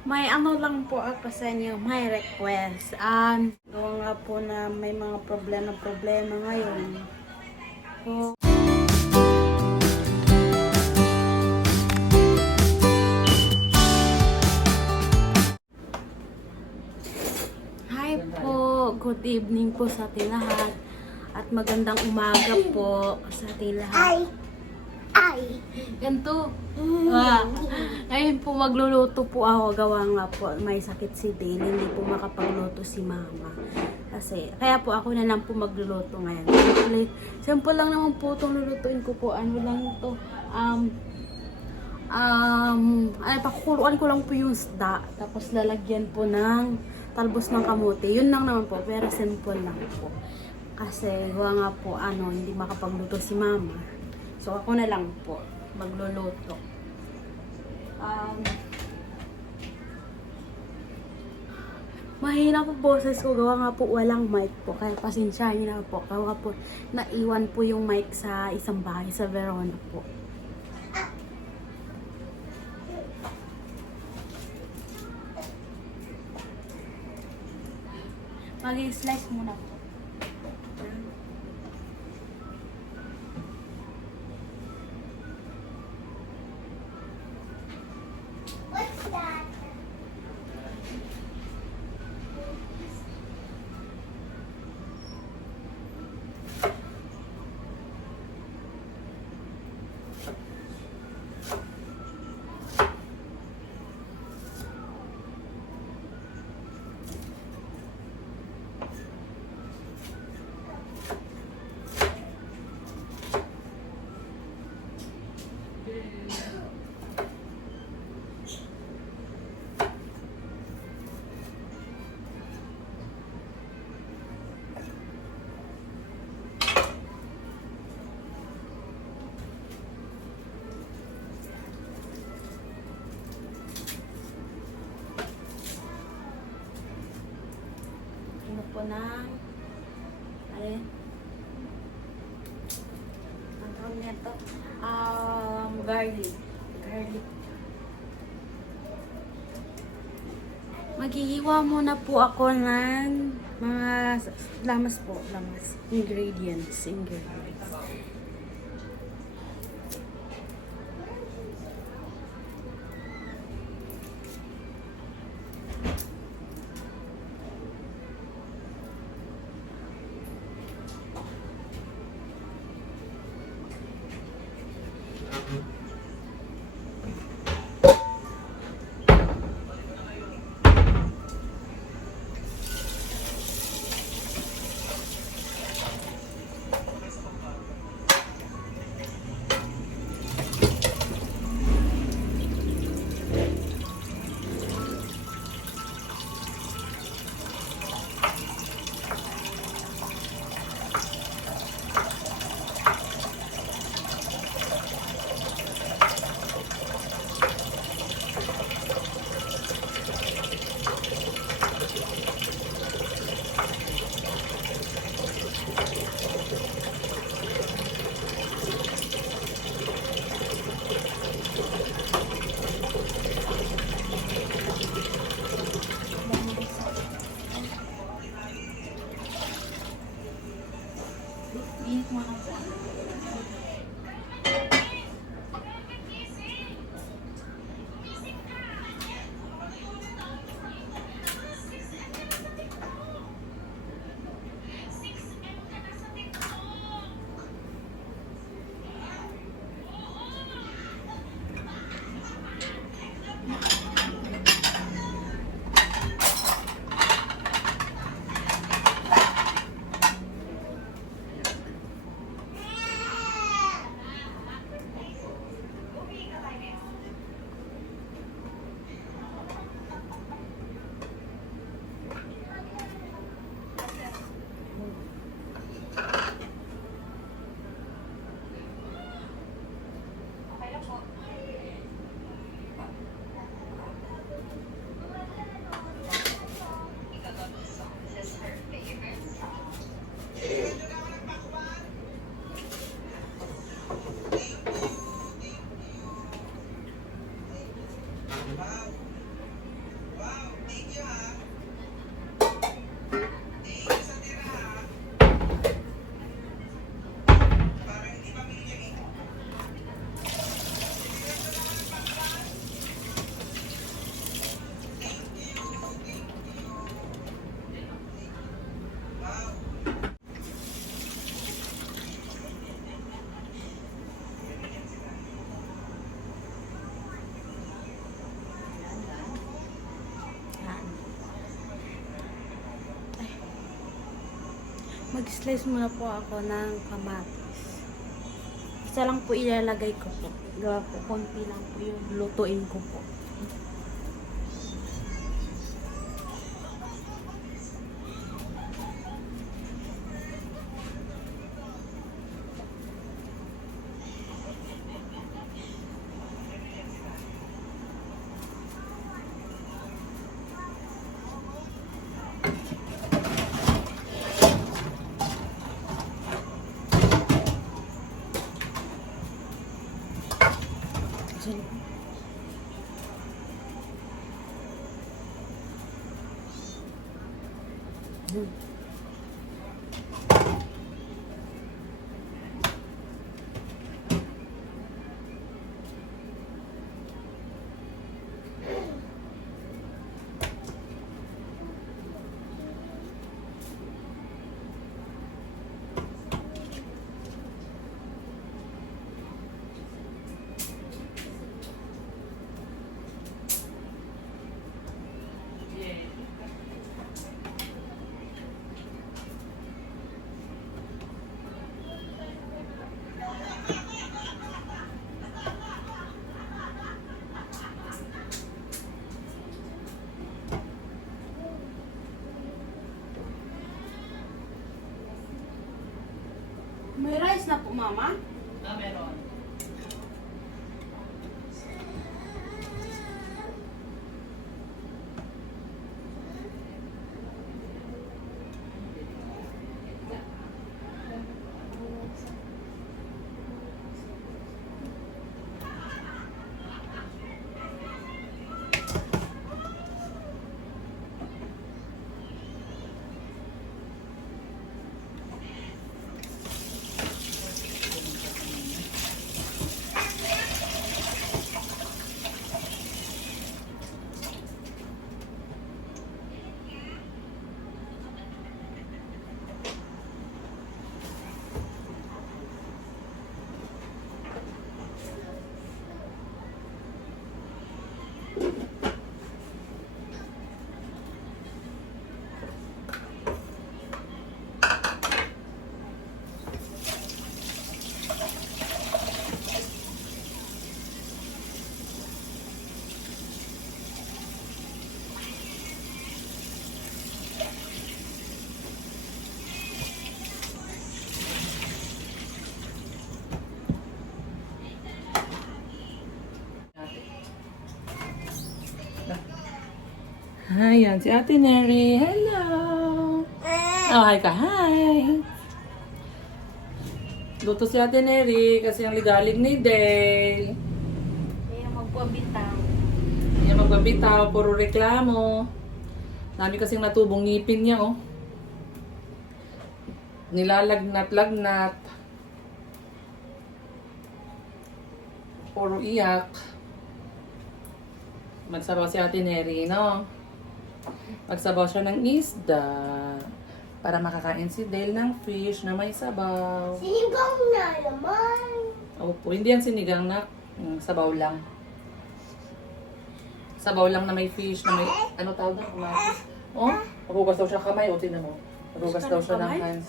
May ano lang po ako sa inyo, may request. Gawa nga po na may mga problema ngayon. So, hi po, good evening po sa ating lahat. At magandang umaga po sa ating lahat. Ganto. Ngayon po magluluto po ako. Gawa nga po, may sakit si Dale. Hindi po makapagluto si Mama. Kasi, kaya po ako na lang po magluluto ngayon. Simple lang naman po itong lulutuin ko po. Ano lang ito. Pakukuluan ko lang po yung isda. Tapos lalagyan po ng talbos ng kamote. Yun lang naman po. Pero simple lang po. Kasi, gawa nga po, hindi makapagluto si Mama. So, ako na lang po magluluto. Mahina po boses ko. Gawa nga po walang mic po. Kaya pasensyahin na po. Gawa po naiwan po yung mic sa isang bahay sa Verona po. Mag-slice muna po. Po ng ang tawag nito garlic maghihiwa muna po ako ng mga lamas ingredients. Mag-slice muna po ako ng kamatis. Isa lang po ilalagay ko po. Gawa po, konti lang po yung lutuin ko po. May rice na po, Mama? Meron. Hi, yan si Ate Neri. Hello! Oh, hi ka. Hi! Luto si Ate Neri kasi ang ligalig ni Dale. Kaya magpabitaw. Hindi niya magbabitaw, puro reklamo. Dami kasing natubong ngipin niya, oh. Nilalagnat-lagnat. Puro iyak. Magsabaw si Ate Neri, no? Magsabaw siya ng isda para makakain si Dale ng fish na may sabaw. Sinigang na naman. Opo, hindi yan sinigang na sabaw lang. Sabaw lang na may fish na may, ano tawag na? Kumatis. Oh, magugas daw siya kamay. O, tingnan mo. Magugas daw siya ng hands.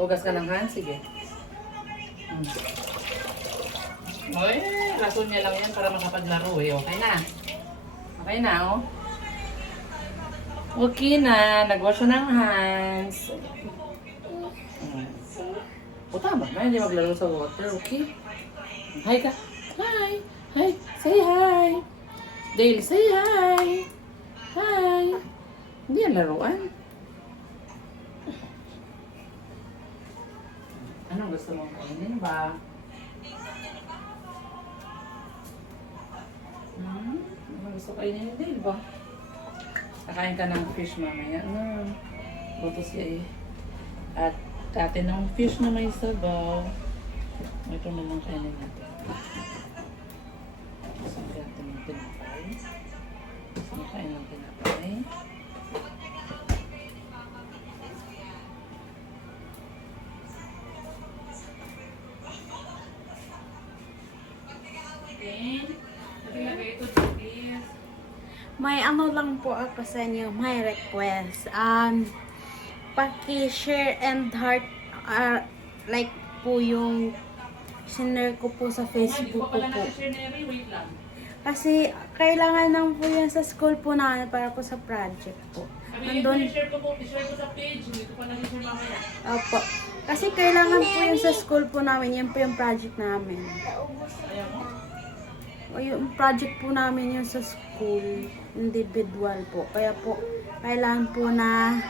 Hugas ka ng hands? Sige. Oy, rason niya lang yan para makapaglaro eh. Okay na. Okay na, oh. Okay na. Nagwash siya ng hands. O, tama na. Hindi maglaro sa water, okay? Hi ka. Hi. Hi. Say hi. Dale, say hi. Hi. Hindi yan laruan. Anong gusto mong kainin ba? Anong gusto kainin ni Dale ba? Kakain ka ng fish mamaya. Luto siya eh. At dati ng fish na may sabaw. Ito naman kainin natin. Saan natin ng tinapay? Saan kain ng tinapay? May ano lang po ako sa inyo, may request. Paki-share and heart, like po yung sinare ko po sa Facebook ko po. Wait lang. Kasi kailangan lang po yan sa school po namin para po sa project po. Nandun, I-share ko sa page. Hindi ko pa nag-share mamaya. opo. Kasi kailangan po yun sa school po namin, yan po yung project namin. Ayaw mo? O yung project po namin yun sa school, individual po. Kaya po, kailangan po na,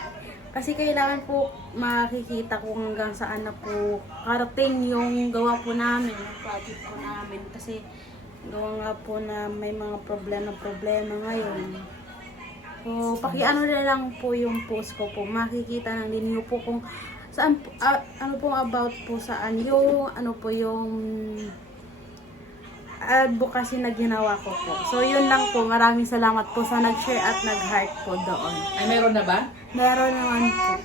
kasi kailangan po makikita ko hanggang saan na po karating yung gawa po namin, yung project po namin. Kasi gawa nga po na may mga problema ngayon. So, pakiano na lang po yung post ko po. Makikita lang din niyo po kung saan po, ano po about po saan yung, ano po yung advocacy na ginawa ko po. So, yun lang po. Maraming salamat po sa nag-share at nag-heart po doon. Ay, meron na ba? Meron naman po.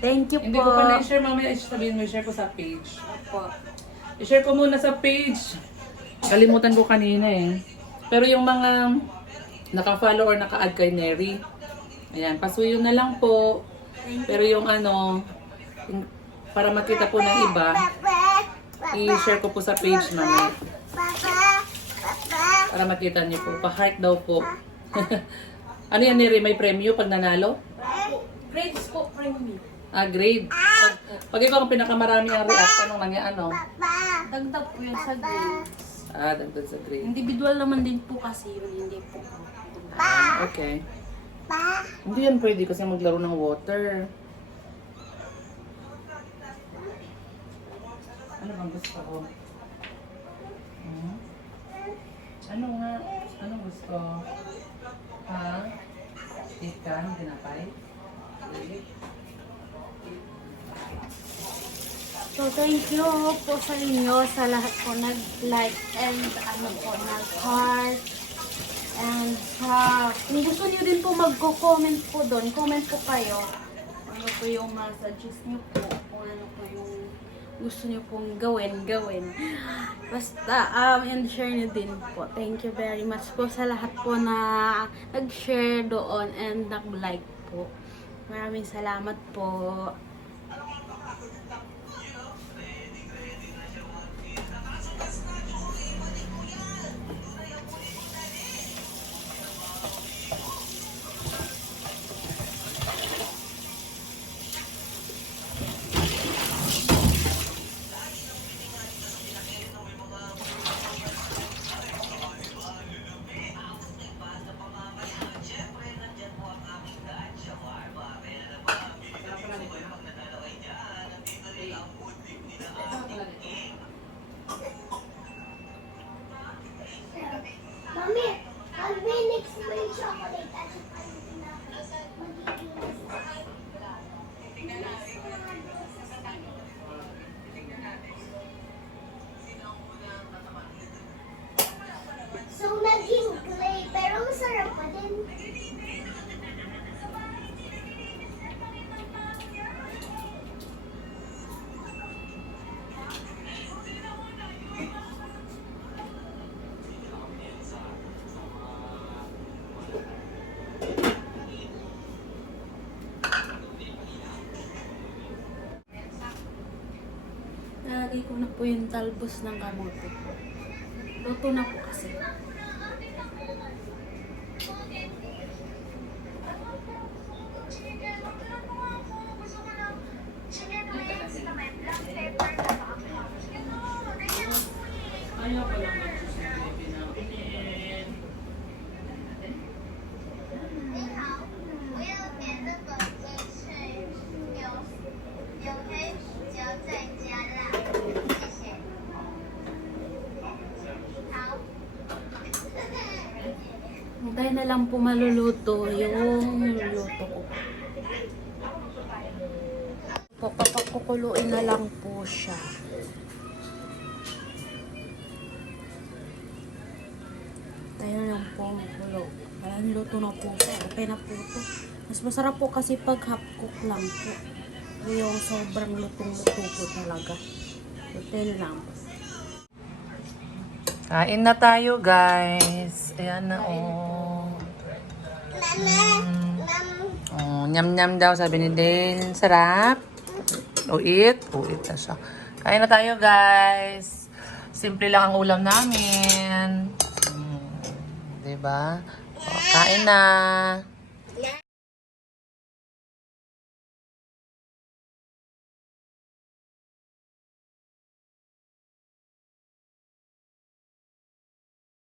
Thank you Hindi po. ko pa na-share mamaya. Sabihin mo, i-share ko sa page. Po. I-share ko muna sa page. Kalimutan ko kanina eh. Pero yung mga naka-follow or naka-add kay Neri, ayan, pasuyo na lang po. Pero yung ano, para makita po ng iba, i-share ko po sa page namin. Para makita niyo po. Pa-heart daw po. Ano yan, Neri? May premyo pag nanalo? Grades po, premium. Grade. Pag ikaw ang pinakamarami ang react, anong nangyay ano? Dagdag po yun sa grades. Dagdag sa grade. Individual naman din po kasi yun, hindi po. Okay. Hindi yan pwede kasi maglaro ng water. Ano bang gusto ko? Ano nga? Anong gusto? Ha? Ikan, tinapay? Okay. So, thank you po sa inyo, sa lahat po nag-like and ano po, nag-heart. And kung gusto niyo din po magko-comment po doon, comment po kayo. Ano po yung messages niyo po, kung ano po yung gusto niyo pong gawin. Basta, and share niyo din po. Thank you very much po sa lahat po na nag-share doon and nag-like po. Maraming salamat po. Mami, pag may next mo yung chocolate at saka yung so, naging clay, pero masarap pa din. Nalagay ko na po yung talbos ng kamote po. Luto na po kasi. Ayaw pa lang magsusunod na pinapinin. 你好，我要点那个鸡翅有黑胡椒再加辣，谢谢。好。Hintayin na lang po maluluto yung luto ko. Papakukuluin na lang po siya. Tayo lang po makulo. Parang luto na po siya. Okay na po ito. Mas masarap po kasi pag half cook lang po. Yung sobrang lutong-luto po talaga. Lutuin lang. Kain na tayo, guys. Ayan na, oh. Oh, nyam-nyam daw, sabi ni Dale. Sarap. Uit. Uit na siya. Kain na tayo, guys. Simple lang ang ulam namin. Diba? O, kain na.